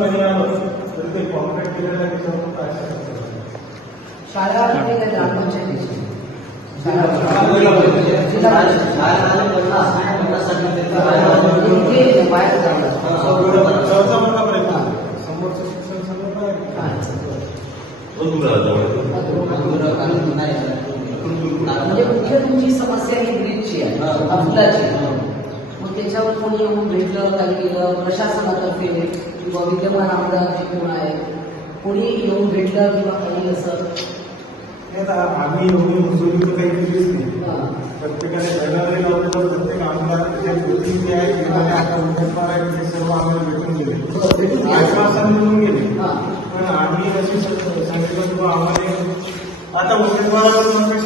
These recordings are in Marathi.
महिलांवर जर ते कॉन्ट्रॅक्ट मुख्य समस्या ही ब्रिजची है। अफलाची त्याच्यावर कोणी येऊन भेटलं काही केलं प्रशासनातर्फे किंवा विद्यमान आमदार जे कोण आहे कोणी येऊन भेटलं किंवा काही असं हे आम्ही एवढी मंजुरी तर काही केलीच नाही हां. प्रत्येकाने बॅनरही लावले तर प्रत्येक आमदार जे गोष्टी जे आहेत जे आता उमेदवार आहेत ते सर्व आम्हाला भेटून गेले गेले. आश्वासन देऊन गेले हां. पण आम्ही अशी सांगितलं की बुवा आम्हाला आता उमेदवाराला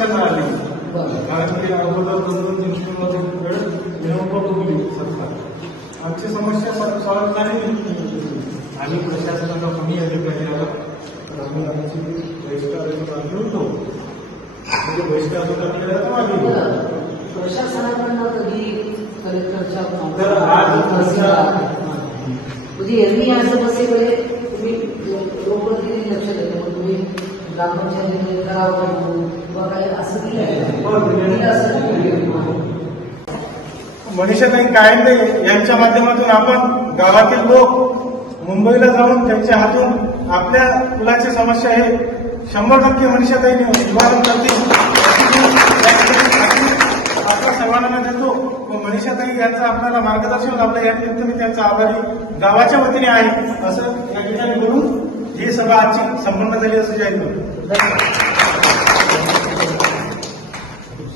मिळाली बरं कारण की अगोदर दोन दोन तीन तीन मध्ये सॉल्व्ह झाले आम्ही प्रशासनाला कमी अधिकाऱ्याला आम्ही आमची बहिष्कार म्हणजे बहिष्कार प्रशासनाकडनं कधी कलेक्टरच्या म्हणजे यांनी असं पॉसिबल तुम्ही लोकप्रतिनिधी लक्ष देतो तुम्ही ग्रामपंचायतीने करावं किंवा काही असं दिलं असं मनीषाताई कायंदे यांच्या माध्यमातून आपण गावातील लोक मुंबईला जाऊन त्यांच्या हातून आपल्या मुलाची समस्या हे शंभर टक्के मनीषाताईने निवारण करतील. आपल्या सर्वांना देतो व मनीषाताई यांचं आपल्याला मार्गदर्शन लाभलं या निमित्त मी त्यांचा आभारी गावाच्या वतीने आहे असं या ठिकाणी बोलून ही सभा आजची संपन्न झाली असं जाहीर करतो धन्यवाद